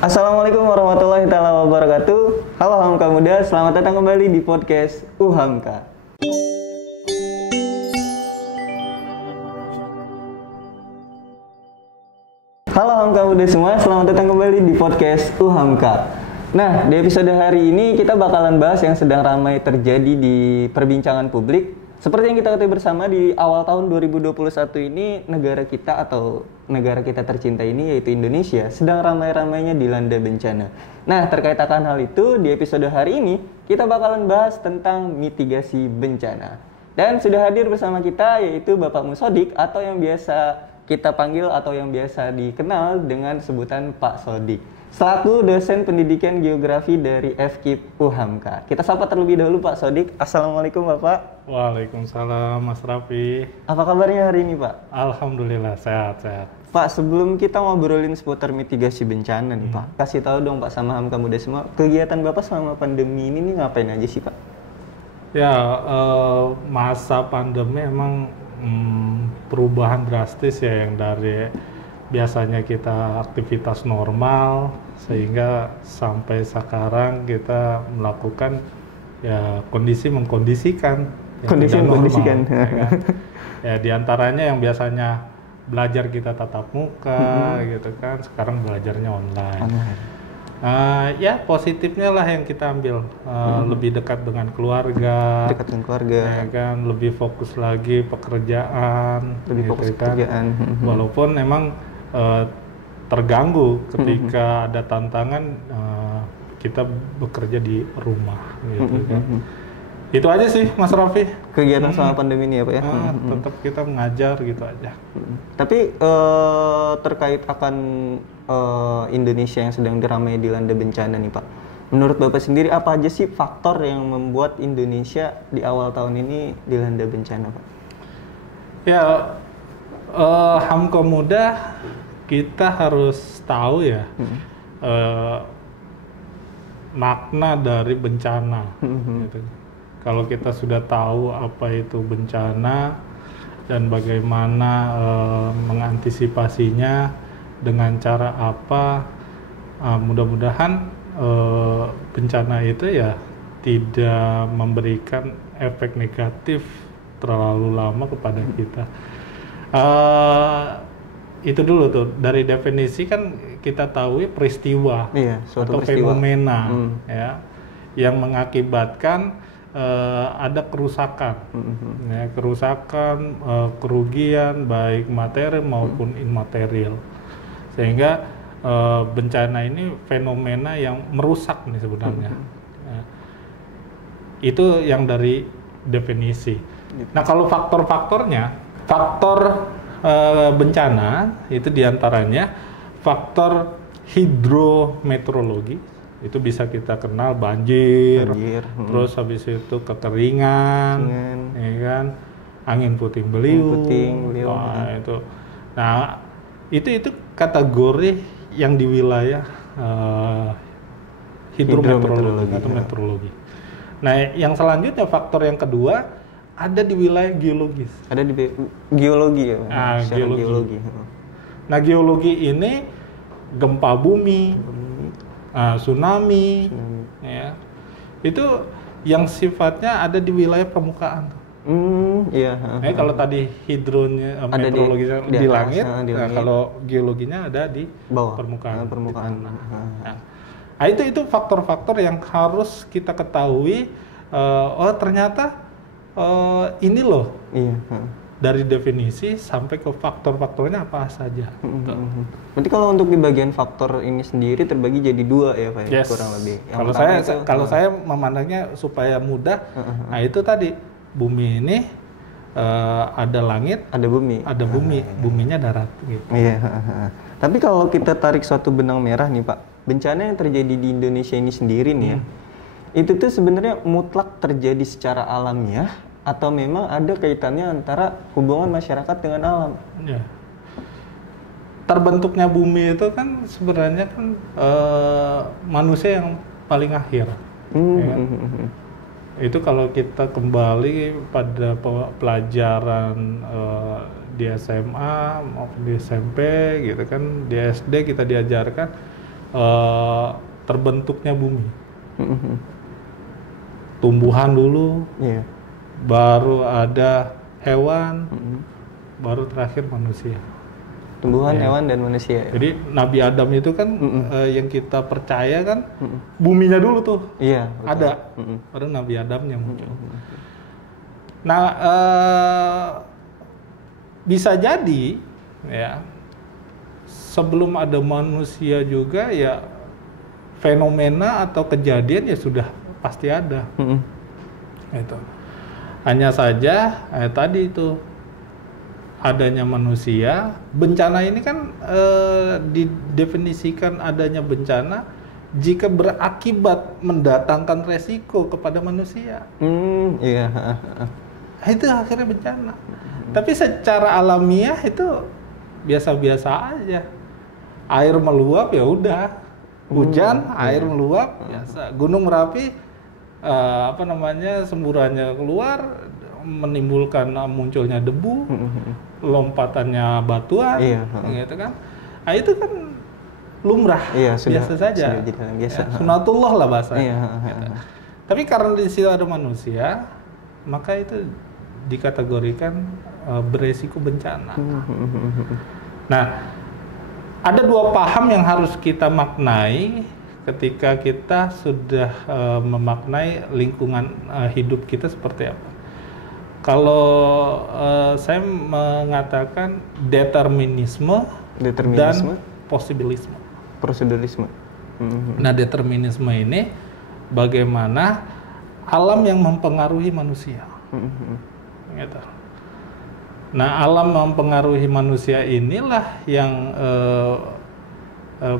Assalamualaikum warahmatullahi taala wabarakatuh. Halo Hamka Muda, selamat datang kembali di podcast Uhamka. Halo Hamka Muda semua, selamat datang kembali di podcast Uhamka. Nah, di episode hari ini kita bakalan bahas yang sedang ramai terjadi di perbincangan publik. Seperti yang kita ketahui bersama, di awal tahun 2021 ini negara kita tercinta ini yaitu Indonesia sedang ramai-ramainya dilanda bencana. Nah, terkait akan hal itu, di episode hari ini kita bakalan bahas tentang mitigasi bencana. Dan sudah hadir bersama kita yaitu Bapak Musodik atau yang biasa kita panggil atau yang biasa dikenal dengan sebutan Pak Sodik, selaku dosen pendidikan geografi dari FKIP Uhamka. Kita sapa terlebih dahulu Pak Sodik. Assalamualaikum Bapak. Waalaikumsalam Mas Raffi. Apa kabarnya hari ini Pak? Alhamdulillah sehat-sehat. Pak, sebelum kita ngobrolin seputar mitigasi bencana nih Pak, kasih tahu dong Pak sama Hamka Muda semua, kegiatan Bapak selama pandemi ini nih ngapain aja sih Pak? Ya, masa pandemi emang perubahan drastis ya, yang dari biasanya kita aktivitas normal sehingga sampai sekarang kita melakukan ya kondisi-mengkondisikan ya, ya kan? Ya diantaranya yang biasanya belajar kita tatap muka gitu kan, sekarang belajarnya online. Ya positifnya lah yang kita ambil, lebih dekat dengan keluarga, ya kan, lebih fokus lagi pekerjaan, lebih fokus kan? pekerjaan. Walaupun memang terganggu ketika ada tantangan kita bekerja di rumah gitu kan. Itu aja sih Mas Raffi. Kegiatan selama pandemi ini ya Pak ya? Tetap kita mengajar gitu aja. Tapi terkait akan Indonesia yang sedang diramai dilanda bencana nih Pak, menurut Bapak sendiri apa aja sih faktor yang membuat Indonesia di awal tahun ini dilanda bencana Pak? Ya, Hamka Muda kita harus tahu ya makna dari bencana. Gitu. Kalau kita sudah tahu apa itu bencana dan bagaimana mengantisipasinya dengan cara apa, mudah-mudahan bencana itu ya tidak memberikan efek negatif terlalu lama kepada kita. Itu dulu tuh, dari definisi kan kita tahu peristiwa atau peristiwa, fenomena ya, yang mengakibatkan ada kerusakan, ya, kerugian baik material maupun imaterial, sehingga bencana ini fenomena yang merusak nih sebenarnya. Ya. Itu yang dari definisi. Nah kalau faktor-faktornya, faktor bencana itu diantaranya faktor hidrometeorologi, itu bisa kita kenal banjir. Terus habis itu kekeringan, ya kan, angin puting beliung. Itu. Nah itu kategori yang di wilayah hidrometeorologi atau meteorologi. Nah yang selanjutnya faktor yang kedua ada di wilayah geologis. Ada di geologi ya? Geologi. Nah geologi ini gempa bumi, tsunami, ya, itu yang sifatnya ada di wilayah permukaan. Nah, kalau tadi hidronya meteorologinya di langit, kalau geologinya ada di bawah permukaan. Nah, itu faktor-faktor yang harus kita ketahui. Oh ternyata ini loh, dari definisi sampai ke faktor-faktornya apa saja. Berarti kalau untuk di bagian faktor ini sendiri terbagi jadi dua ya Pak? Yes. Kurang lebih. Kalau saya memandangnya supaya mudah, nah itu tadi bumi ini ada langit, ada bumi, buminya darat. Gitu. Iya. Tapi kalau kita tarik suatu benang merah nih Pak, bencana yang terjadi di Indonesia ini sendiri nih ya, itu tuh sebenarnya mutlak terjadi secara alamiah atau memang ada kaitannya antara hubungan masyarakat dengan alam? Ya. Terbentuknya bumi itu kan sebenarnya kan manusia yang paling akhir. Ya. Itu kalau kita kembali pada pelajaran di SMA maupun di SMP gitu kan, di SD kita diajarkan terbentuknya bumi. Tumbuhan dulu, baru ada hewan, baru terakhir manusia. Tumbuhan, hewan, dan manusia. Jadi Nabi Adam itu kan yang kita percaya kan buminya dulu tuh. Iya. Ada. Baru Nabi Adamnya muncul. Nah, bisa jadi ya sebelum ada manusia juga ya fenomena atau kejadian ya sudah pasti ada. Itu. Hanya saja tadi itu adanya manusia, bencana ini kan didefinisikan adanya bencana jika berakibat mendatangkan resiko kepada manusia. Iya. Itu akhirnya bencana. Tapi secara alamiah itu biasa-biasa aja. Air meluap ya udah. Hujan, air meluap biasa. Gunung Merapi semburannya keluar menimbulkan munculnya debu, lompatannya batuan, gitu kan. Nah, itu kan lumrah, biasa saja. Sunatullah lah bahasanya. Gitu. Tapi karena di situ ada manusia, maka itu dikategorikan beresiko bencana. Nah, ada dua paham yang harus kita maknai ketika kita sudah memaknai lingkungan hidup kita seperti apa. Kalau saya mengatakan determinisme dan posibilisme. Nah, determinisme ini bagaimana alam yang mempengaruhi manusia. Gitu. Nah, alam mempengaruhi manusia inilah yang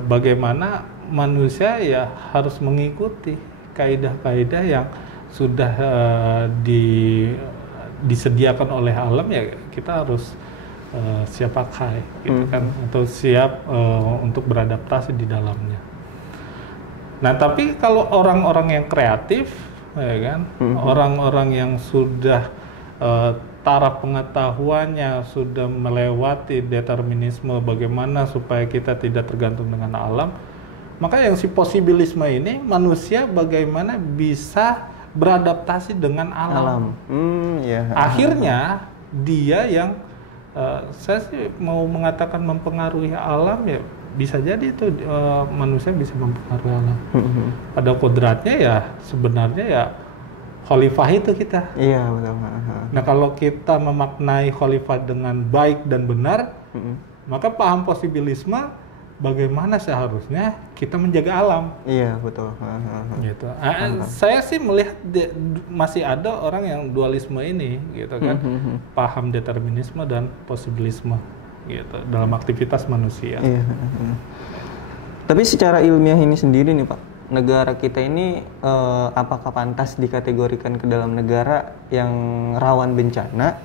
bagaimana manusia ya harus mengikuti kaidah-kaidah yang sudah disediakan oleh alam, ya kita harus siap pakai gitu kan, atau siap untuk beradaptasi di dalamnya. Nah, tapi kalau orang-orang yang kreatif, ya kan, orang-orang yang sudah taraf pengetahuannya sudah melewati determinisme bagaimana supaya kita tidak tergantung dengan alam, maka yang si posibilisme ini manusia bagaimana bisa beradaptasi dengan alam. Akhirnya dia yang saya sih mau mengatakan mempengaruhi alam, ya bisa jadi itu manusia bisa mempengaruhi alam. Pada kodratnya ya sebenarnya ya khalifah itu kita. Iya, betul. Nah, kalau kita memaknai khalifah dengan baik dan benar, maka paham posibilisme bagaimana seharusnya kita menjaga alam. Iya, betul. Gitu. Saya sih melihat masih ada orang yang dualisme ini, gitu kan, paham determinisme dan posibilisme, gitu, dalam aktivitas manusia. Iya. Tapi secara ilmiah ini sendiri nih Pak, negara kita ini apakah pantas dikategorikan ke dalam negara yang rawan bencana,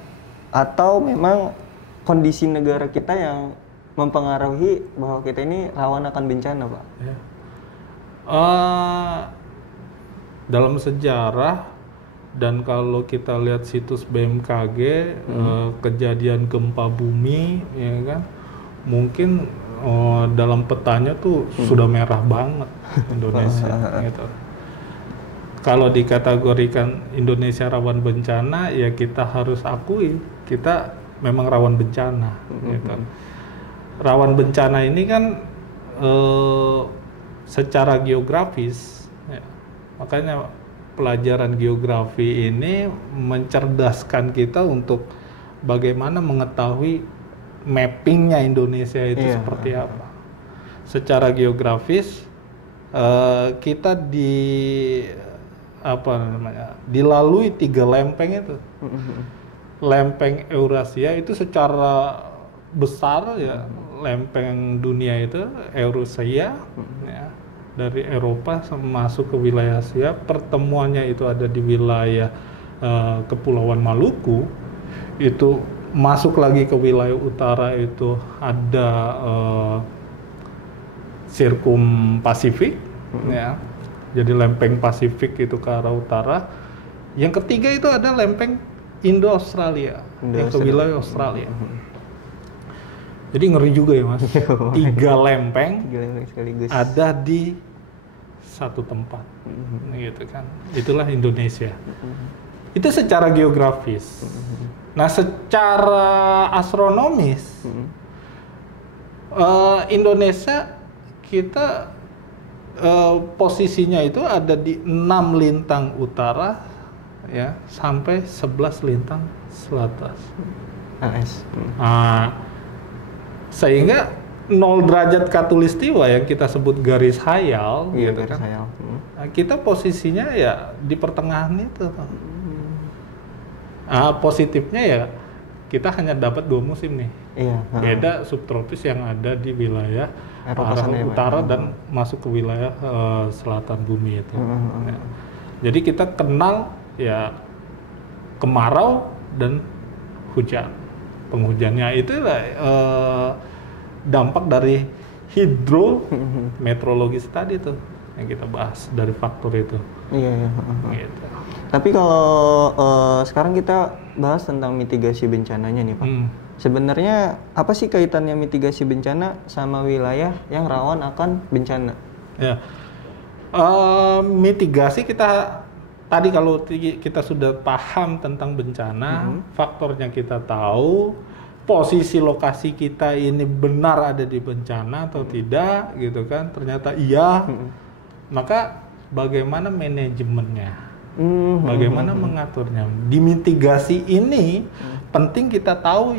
atau memang kondisi negara kita yang mempengaruhi bahwa kita ini rawan akan bencana, Pak? Ya. Dalam sejarah dan kalau kita lihat situs BMKG, kejadian gempa bumi, ya kan, mungkin dalam petanya tuh sudah merah banget Indonesia. Gitu. Kalau dikategorikan Indonesia rawan bencana, ya kita harus akui kita memang rawan bencana. Gitu. Rawan bencana ini kan secara geografis, ya, makanya pelajaran geografi ini mencerdaskan kita untuk bagaimana mengetahui mappingnya Indonesia itu seperti apa. Secara geografis kita dilalui 3 lempeng itu. Lempeng Eurasia itu secara besar, ya, lempeng dunia itu Eurasia, ya, dari Eropa masuk ke wilayah Asia, pertemuannya itu ada di wilayah Kepulauan Maluku, itu masuk lagi ke wilayah utara itu ada Sirkum Pasifik, ya, jadi lempeng Pasifik itu ke arah utara. Yang ketiga itu ada lempeng Indo-Australia, yang ke wilayah Australia. Jadi ngeri juga ya Mas. 3 lempeng sekaligus ada di satu tempat, gitu kan. Itulah Indonesia. Itu secara geografis. Nah, secara astronomis, Indonesia kita posisinya itu ada di 6 lintang utara, ya, sampai 11 lintang selatan. Sehingga 0 derajat khatulistiwa yang kita sebut garis hayal, gitu garis kan. Hayal. Nah, kita posisinya ya di pertengahan itu. Positifnya ya kita hanya dapat 2 musim nih. Iya. Beda subtropis yang ada di wilayah arah utara dan masuk ke wilayah selatan bumi itu. Ya. Jadi kita kenal ya kemarau dan hujan. Penghujannya itulah dampak dari hidrometeorologis tadi tuh yang kita bahas dari faktor itu. Iya. Gitu. Tapi kalau sekarang kita bahas tentang mitigasi bencananya nih Pak. Sebenarnya apa sih kaitannya mitigasi bencana sama wilayah yang rawan akan bencana? Ya, mitigasi kita tadi kalau kita sudah paham tentang bencana, faktornya kita tahu, posisi lokasi kita ini benar ada di bencana atau tidak, gitu kan? Ternyata iya, maka bagaimana manajemennya? Bagaimana mengaturnya? Di mitigasi ini penting kita tahu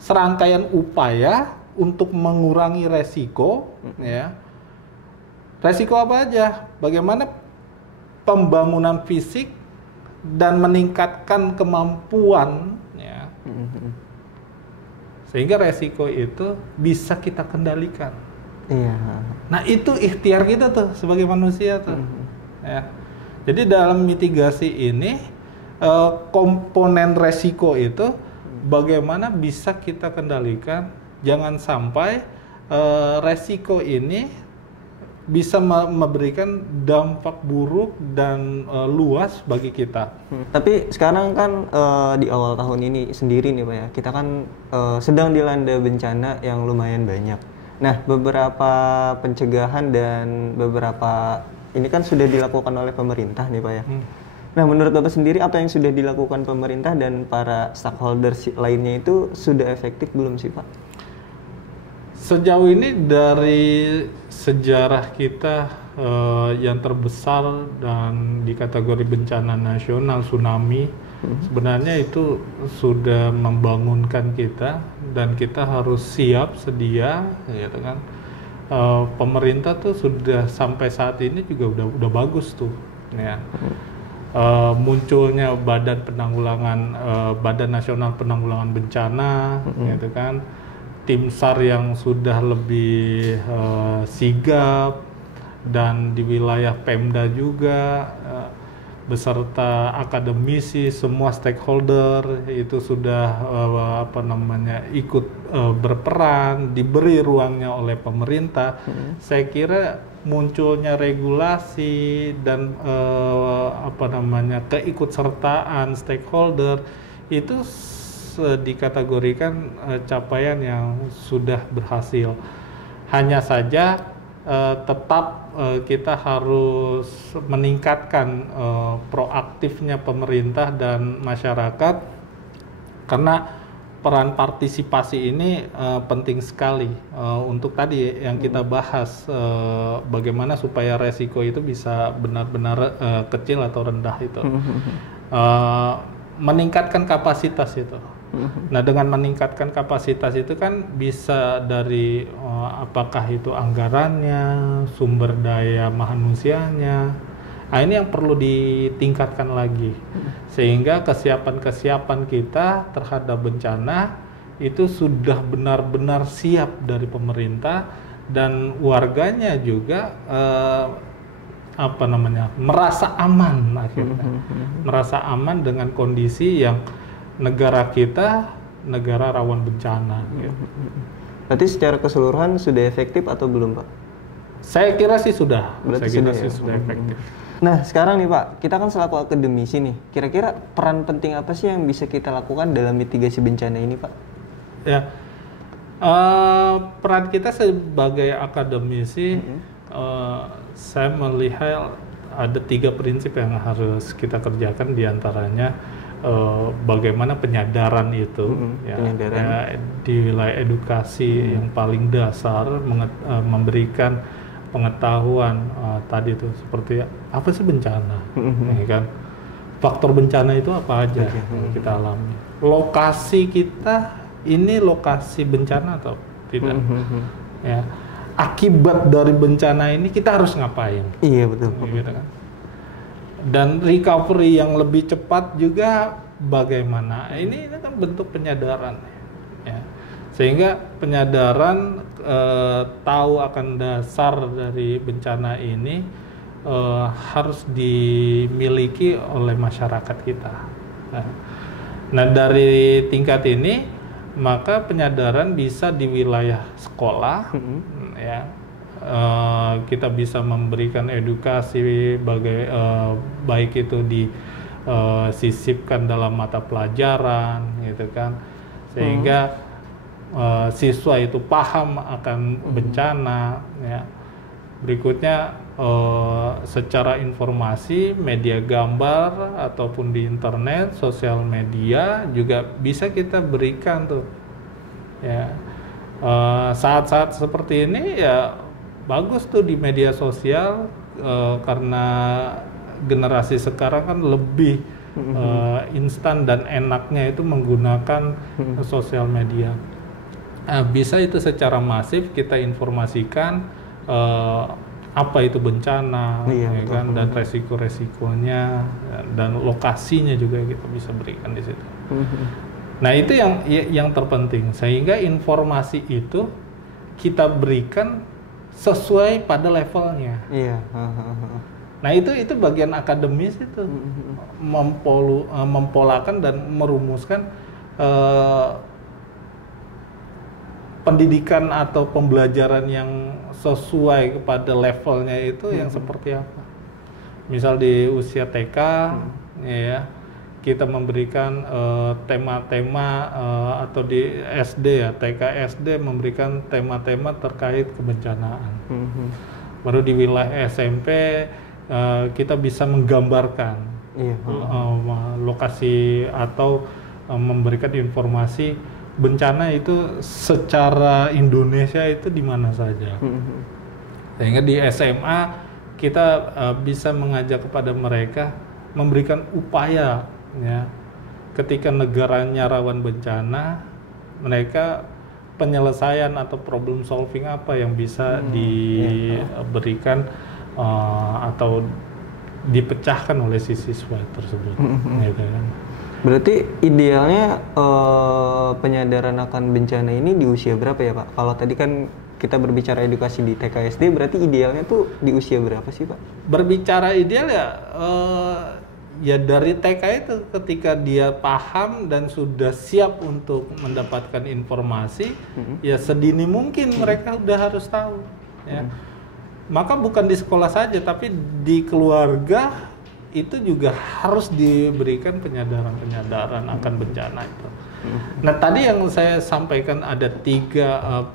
serangkaian upaya untuk mengurangi resiko, ya. Resiko apa aja? Bagaimana pembangunan fisik dan meningkatkan kemampuan, ya. Sehingga resiko itu bisa kita kendalikan. Iya. Nah, itu ikhtiar kita tuh sebagai manusia tuh. Ya. Jadi dalam mitigasi ini komponen resiko itu bagaimana bisa kita kendalikan, jangan sampai resiko ini bisa memberikan dampak buruk dan luas bagi kita. Tapi sekarang kan di awal tahun ini sendiri nih Pak ya, kita kan sedang dilanda bencana yang lumayan banyak. Nah, beberapa pencegahan dan beberapa ini kan sudah dilakukan oleh pemerintah nih Pak ya. Nah, menurut Bapak sendiri apa yang sudah dilakukan pemerintah dan para stakeholders lainnya itu sudah efektif belum sih Pak? Sejauh ini dari sejarah kita yang terbesar dan di kategori bencana nasional tsunami, sebenarnya itu sudah membangunkan kita dan kita harus siap sedia, gitu kan. Pemerintah tuh sudah sampai saat ini juga udah bagus tuh, ya. Munculnya Badan Nasional Penanggulangan Bencana, gitu kan, tim SAR yang sudah lebih sigap, dan di wilayah Pemda juga beserta akademisi, semua stakeholder itu sudah ikut berperan, diberi ruangnya oleh pemerintah. Saya kira munculnya regulasi dan keikutsertaan stakeholder itu dikategorikan capaian yang sudah berhasil. Hanya saja tetap kita harus meningkatkan proaktifnya pemerintah dan masyarakat, karena peran partisipasi ini penting sekali untuk tadi yang kita bahas, bagaimana supaya resiko itu bisa benar-benar kecil atau rendah itu. Meningkatkan kapasitas itu. Nah, dengan meningkatkan kapasitas itu kan bisa dari apakah itu anggarannya, sumber daya manusianya. Nah, ini yang perlu ditingkatkan lagi, sehingga kesiapan kita terhadap bencana itu sudah benar-benar siap dari pemerintah, dan warganya juga merasa aman akhirnya, merasa aman dengan kondisi yang negara kita negara rawan bencana. Gitu. Berarti secara keseluruhan sudah efektif atau belum Pak? Saya kira sih sudah. Sudah efektif. Nah, sekarang nih Pak, kita kan selaku akademisi nih, kira-kira peran penting apa sih yang bisa kita lakukan dalam mitigasi bencana ini Pak? Ya, Peran kita sebagai akademisi, saya melihat ada 3 prinsip yang harus kita kerjakan, diantaranya bagaimana penyadaran itu, di wilayah edukasi yang paling dasar, memberikan pengetahuan tadi itu seperti apa sih bencana, ya kan? Faktor bencana itu apa aja yang kita alami, lokasi kita ini lokasi bencana atau tidak, ya, akibat dari bencana ini kita harus ngapain, iya betul, gitu kan? Dan recovery yang lebih cepat juga bagaimana, ini kan bentuk penyadaran, ya. Sehingga penyadaran tahu akan dasar dari bencana ini harus dimiliki oleh masyarakat kita. Nah, dari tingkat ini maka penyadaran bisa di wilayah sekolah, ya. Kita bisa memberikan edukasi baik itu disisipkan dalam mata pelajaran, gitu kan, sehingga siswa itu paham akan bencana, ya. Berikutnya secara informasi, media gambar ataupun di internet, sosial media juga bisa kita berikan tuh, ya. Saat-saat seperti ini ya bagus tuh di media sosial, karena generasi sekarang kan lebih instan dan enaknya itu menggunakan sosial media. Bisa itu secara masif kita informasikan apa itu bencana, ya kan, dan resiko-resikonya dan lokasinya juga kita bisa berikan di situ. Nah, itu yang terpenting, sehingga informasi itu kita berikan sesuai pada levelnya. Nah, itu bagian akademis itu, mempolakan dan merumuskan pendidikan atau pembelajaran yang sesuai kepada levelnya itu yang seperti apa. Misal di usia TK, ya, kita memberikan tema-tema, atau di SD, ya, TK SD memberikan tema-tema terkait kebencanaan. Baru di wilayah SMP kita bisa menggambarkan lokasi atau memberikan informasi bencana itu secara Indonesia itu di mana saja. Sehingga di SMA kita bisa mengajak kepada mereka memberikan upaya, ya, ketika negaranya rawan bencana, mereka penyelesaian atau problem solving apa yang bisa diberikan atau dipecahkan oleh si siswa tersebut, gitu kan. Berarti idealnya penyadaran akan bencana ini di usia berapa ya Pak? Kalau tadi kan kita berbicara edukasi di TK SD, berarti idealnya tuh di usia berapa sih Pak? Berbicara ideal ya dari TK itu, ketika dia paham dan sudah siap untuk mendapatkan informasi, ya sedini mungkin mereka udah harus tahu, ya. Maka bukan di sekolah saja, tapi di keluarga itu juga harus diberikan penyadaran akan bencana itu. Nah, tadi yang saya sampaikan ada 3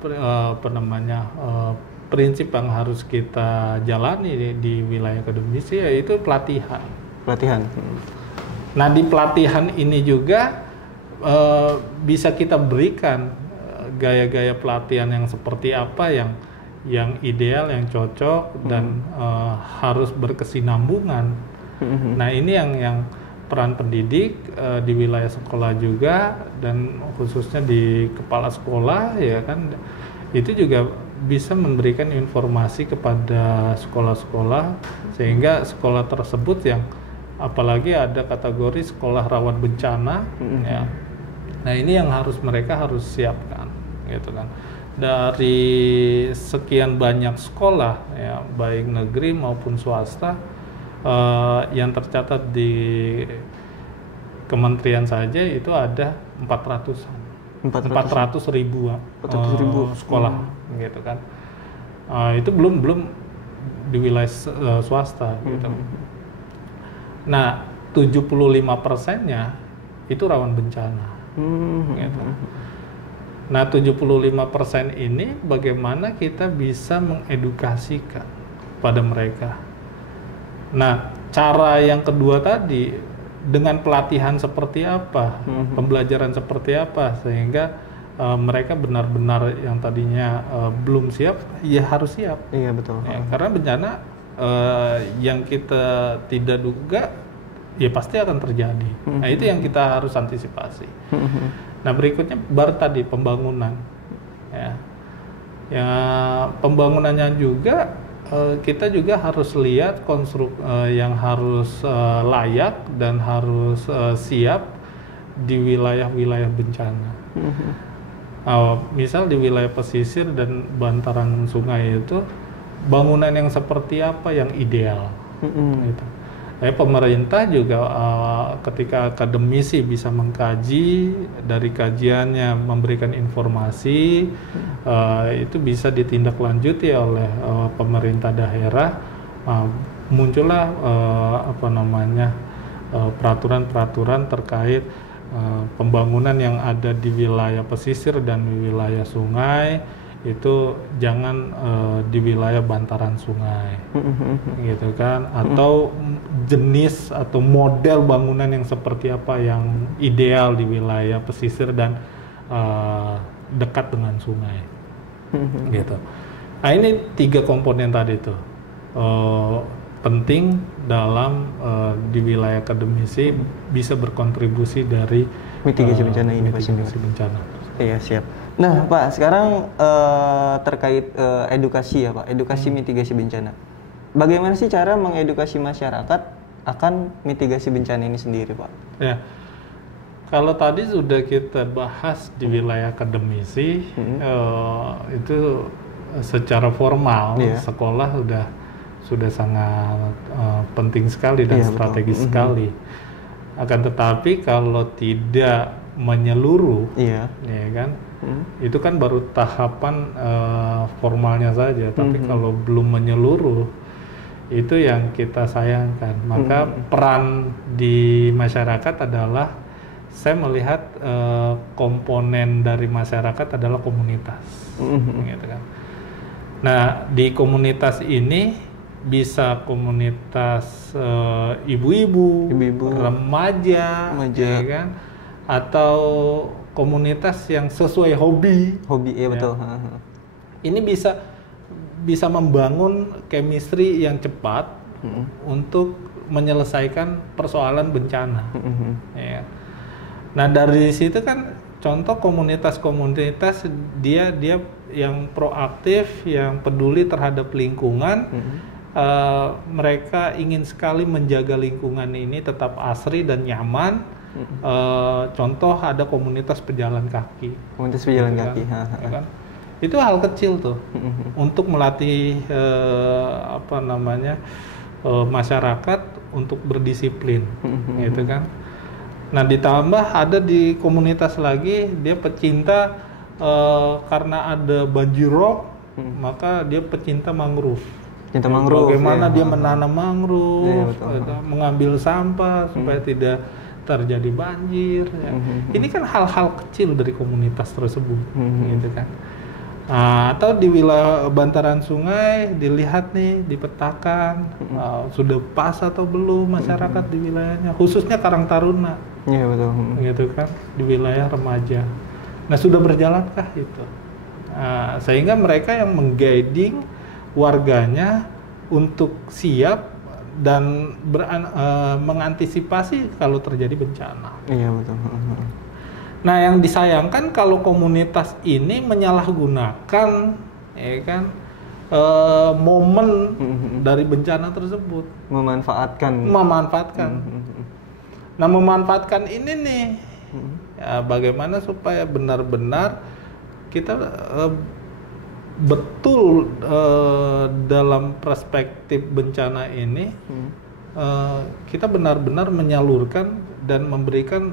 prinsip yang harus kita jalani di wilayah akademisi, yaitu pelatihan. Nah, di pelatihan ini juga bisa kita berikan gaya-gaya pelatihan yang seperti apa yang ideal, yang cocok, dan harus berkesinambungan. Nah, ini yang peran pendidik di wilayah sekolah juga, dan khususnya di kepala sekolah, ya kan, itu juga bisa memberikan informasi kepada sekolah-sekolah, sehingga sekolah tersebut yang apalagi ada kategori sekolah rawan bencana, ya. Nah, ini yang mereka harus siapkan, gitu kan. Dari sekian banyak sekolah, ya, baik negeri maupun swasta, yang tercatat di kementerian saja itu ada 400 ribu sekolah, gitu kan. Itu belum di wilayah swasta, gitu. Nah, 75%-nya itu rawan bencana, gitu. Nah, 75% ini bagaimana kita bisa mengedukasikan pada mereka. Nah, cara yang kedua tadi dengan pelatihan seperti apa, pembelajaran seperti apa, sehingga mereka benar-benar yang tadinya belum siap, ya harus siap. Iya betul. Ya, karena bencana yang kita tidak duga, ya pasti akan terjadi. Nah, itu yang kita harus antisipasi. Nah, berikutnya baru tadi pembangunan. Ya, pembangunannya juga kita juga harus lihat yang harus layak dan harus siap di wilayah-wilayah bencana. Misal di wilayah pesisir dan bantaran sungai itu bangunan yang seperti apa yang ideal. Gitu. Pemerintah juga ketika akademisi bisa mengkaji, dari kajiannya memberikan informasi, itu bisa ditindaklanjuti oleh pemerintah daerah, muncullah peraturan-peraturan terkait pembangunan yang ada di wilayah pesisir dan di wilayah sungai, itu jangan di wilayah bantaran sungai, gitu kan? Atau jenis atau model bangunan yang seperti apa yang ideal di wilayah pesisir dan dekat dengan sungai, gitu. Nah, ini 3 komponen tadi tuh penting dalam di wilayah akademisi bisa berkontribusi dari mitigasi bencana ini. Mitigasi bencana. Iya, siap. Nah, Pak, sekarang terkait edukasi ya, Pak, edukasi mitigasi bencana. Bagaimana sih cara mengedukasi masyarakat akan mitigasi bencana ini sendiri, Pak? Ya, kalau tadi sudah kita bahas di wilayah akademisi, itu secara formal sekolah sudah sangat penting sekali dan strategis sekali. Akan tetapi kalau tidak menyeluruh, ya kan, itu kan baru tahapan formalnya saja. Tapi kalau belum menyeluruh, itu yang kita sayangkan. Maka peran di masyarakat adalah, saya melihat komponen dari masyarakat adalah komunitas, gitu kan. Nah, di komunitas ini bisa komunitas ibu-ibu, remaja, ya kan, atau komunitas yang sesuai hobi, ya betul. Ini bisa membangun chemistry yang cepat untuk menyelesaikan persoalan bencana. Ya. Nah, dari situ kan contoh komunitas-komunitas dia yang proaktif, yang peduli terhadap lingkungan. Mereka ingin sekali menjaga lingkungan ini tetap asri dan nyaman. Contoh ada komunitas pejalan kaki. Komunitas pejalan kaki. Ya kan? Itu hal kecil tuh untuk melatih masyarakat untuk berdisiplin, gitu kan. Nah, ditambah ada di komunitas lagi dia pecinta karena ada banjirop, maka dia pecinta mangrove. Bagaimana dia menanam mangrove, mengambil sampah supaya tidak terjadi banjir. Ya. Ini kan hal-hal kecil dari komunitas tersebut, gitu kan. Atau di wilayah bantaran sungai dilihat nih, dipetakan sudah pas atau belum masyarakat di wilayahnya, khususnya Karang Taruna. Iya betul. Gitu kan, di wilayah remaja. Nah, sudah berjalankah itu? Sehingga mereka yang mengguiding warganya untuk siap dan mengantisipasi kalau terjadi bencana. Iya betul. Nah, yang disayangkan kalau komunitas ini menyalahgunakan, ya kan, momen dari bencana tersebut, memanfaatkan. Nah, memanfaatkan ini nih, ya, bagaimana supaya benar-benar kita betul dalam perspektif bencana ini, kita benar-benar menyalurkan dan memberikan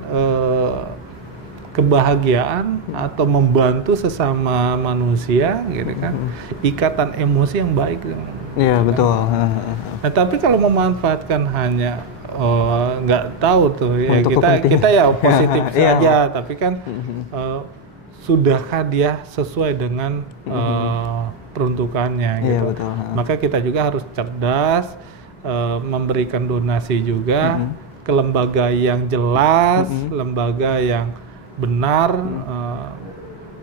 kebahagiaan atau membantu sesama manusia, gitu kan, ikatan emosi yang baik. Iya betul. Nah, tapi kalau memanfaatkan hanya nggak tahu tuh ya, kita ya positif saja, tapi kan sudahkah dia sesuai dengan peruntukannya gitu. Betul. Maka kita juga harus cerdas, memberikan donasi juga ke lembaga yang jelas, lembaga yang benar.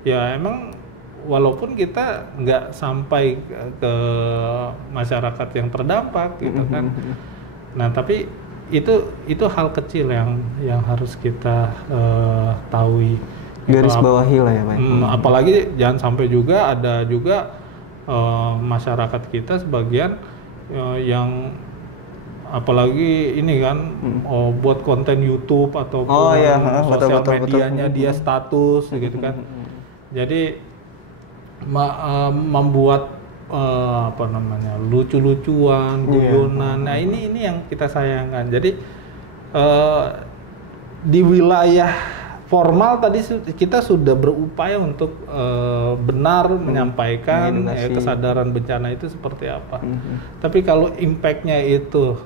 Ya emang walaupun kita nggak sampai ke masyarakat yang terdampak gitu kan. Nah tapi itu hal kecil yang harus kita tahui. Garis bawahi lah ya Pak. Apalagi jangan sampai juga ada juga masyarakat kita sebagian yang apalagi ini kan buat konten YouTube atau sosial medianya dia status gitu kan. Jadi membuat lucu-lucuan, guyonan. Nah ini yang kita sayangkan. Jadi di wilayah formal tadi kita sudah berupaya untuk benar menyampaikan kesadaran bencana itu seperti apa. Tapi kalau impactnya itu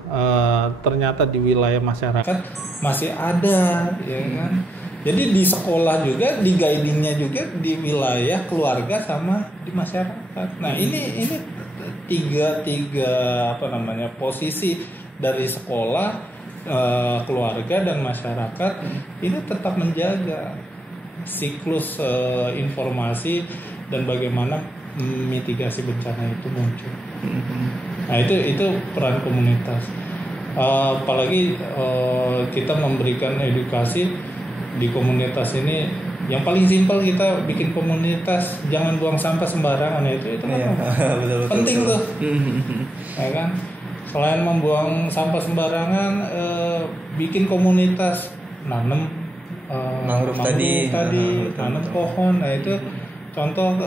ternyata di wilayah masyarakat masih ada, ya kan. Jadi di sekolah juga, di guidingnya juga di wilayah keluarga sama di masyarakat. Nah ini tiga posisi dari sekolah, keluarga dan masyarakat ini tetap menjaga siklus informasi dan bagaimana mitigasi bencana itu muncul. Nah itu peran komunitas. Apalagi kita memberikan edukasi di komunitas ini. Yang paling simpel kita bikin komunitas jangan buang sampah sembarangan, itu betul, penting tuh, ya kan. Selain membuang sampah sembarangan, bikin komunitas, nanam mangrove tadi, nanam pohon. Nah itu contoh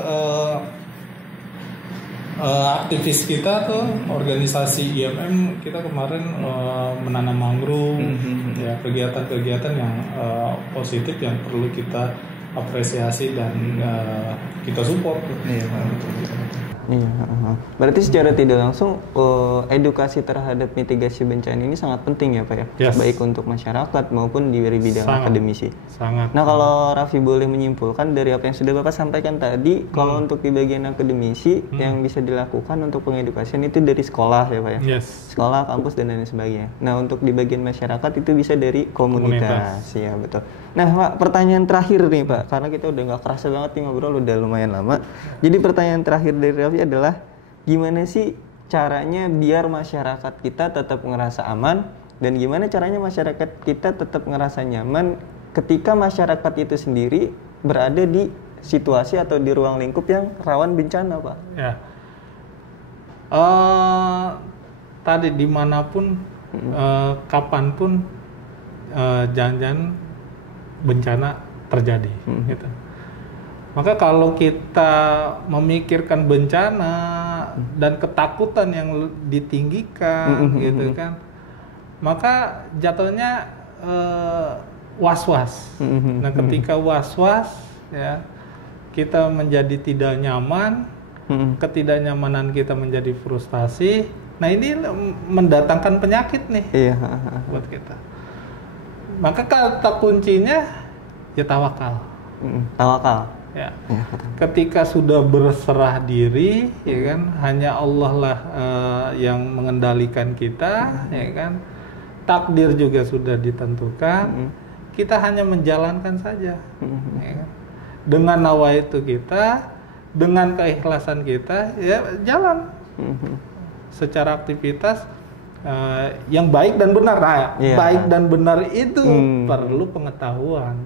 aktivis kita tuh, organisasi IMM kita kemarin menanam mangrove, ya kegiatan-kegiatan yang positif yang perlu kita apresiasi dan kita support. Iya, berarti secara tidak langsung edukasi terhadap mitigasi bencana ini sangat penting ya Pak ya, baik untuk masyarakat maupun di bidang akademisi. Sangat. Nah kalau Raffi boleh menyimpulkan dari apa yang sudah Bapak sampaikan tadi, kalau untuk di bagian akademisi yang bisa dilakukan untuk pengedukasian itu dari sekolah ya Pak ya, sekolah, kampus dan lain sebagainya. Nah untuk di bagian masyarakat itu bisa dari komunitas. Ya betul. Nah Pak, pertanyaan terakhir nih Pak, karena kita udah nggak kerasa banget nih ngobrol, udah lumayan lama. Jadi pertanyaan terakhir dari Raffi adalah gimana sih caranya biar masyarakat kita tetap ngerasa aman, dan gimana caranya masyarakat kita tetap ngerasa nyaman ketika masyarakat itu sendiri berada di situasi atau di ruang lingkup yang rawan bencana Pak? Ya, tadi dimanapun, kapanpun, jangan-jangan bencana terjadi, gitu. Maka kalau kita memikirkan bencana dan ketakutan yang ditinggikan, gitu kan, maka jatuhnya was-was. Nah, ketika was-was, ya, kita menjadi tidak nyaman, ketidaknyamanan kita menjadi frustasi. Nah, ini mendatangkan penyakit nih buat kita. Maka kata kuncinya ya tawakal. Tawakal. Ya. Ketika sudah berserah diri, ya kan, hanya Allah lah yang mengendalikan kita, ya kan. Takdir juga sudah ditentukan. Kita hanya menjalankan saja. Ya kan? Dengan nawaitu kita, dengan keikhlasan kita, ya jalan. Secara aktivitas yang baik dan benar. Nah, baik dan benar itu perlu pengetahuan.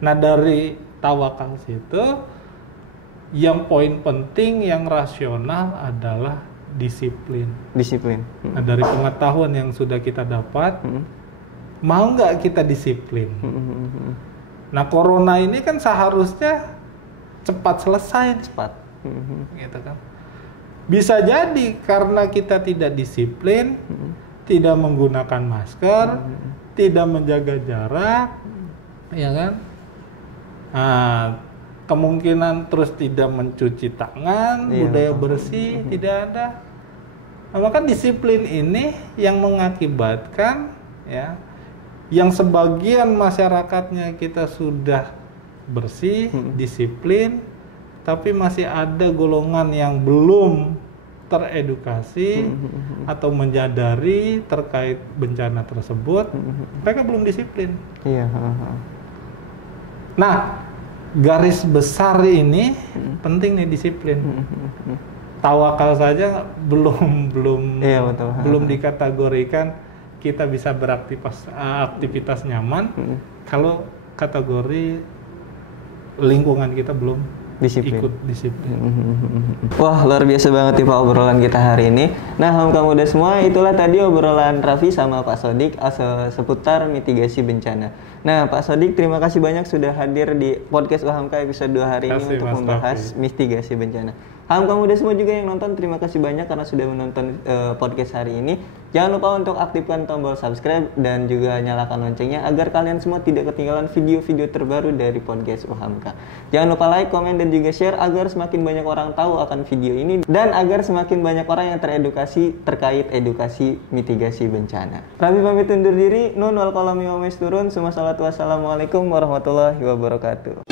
Nah, dari tawakal situ, yang poin penting, yang rasional adalah disiplin. Nah, dari pengetahuan yang sudah kita dapat, mau nggak kita disiplin? Nah, corona ini kan seharusnya cepat selesai. Gitu kan. Bisa jadi karena kita tidak disiplin, tidak menggunakan masker, tidak menjaga jarak, ya kan? Nah, kemungkinan terus tidak mencuci tangan, budaya bersih tidak ada. Nah, maka disiplin ini yang mengakibatkan, ya, yang sebagian masyarakatnya kita sudah bersih, disiplin, tapi masih ada golongan yang belum teredukasi atau menyadari terkait bencana tersebut, mereka belum disiplin. Iya. Nah, garis besar ini penting nih disiplin. Tawakal saja belum belum dikategorikan kita bisa beraktivitas nyaman kalau kategori lingkungan kita belum ikut disiplin. Wah, luar biasa banget nih Pak obrolan kita hari ini. Nah, Hamka muda semua, itulah tadi obrolan Raffi sama Pak Sodik seputar mitigasi bencana. Nah, Pak Sodik, terima kasih banyak sudah hadir di podcast Hamka episode 2 hari ini untuk membahas mitigasi bencana. Hamka muda semua juga yang nonton, terima kasih banyak karena sudah menonton podcast hari ini. Jangan lupa untuk aktifkan tombol subscribe dan juga nyalakan loncengnya agar kalian semua tidak ketinggalan video-video terbaru dari podcast Hamka. Jangan lupa like, komen, dan juga share agar semakin banyak orang tahu akan video ini dan agar semakin banyak orang yang teredukasi terkait edukasi mitigasi bencana. Raffi pamit undur diri. Nun wal qalami wa masturun. Wassalamualaikum warahmatullahi wabarakatuh.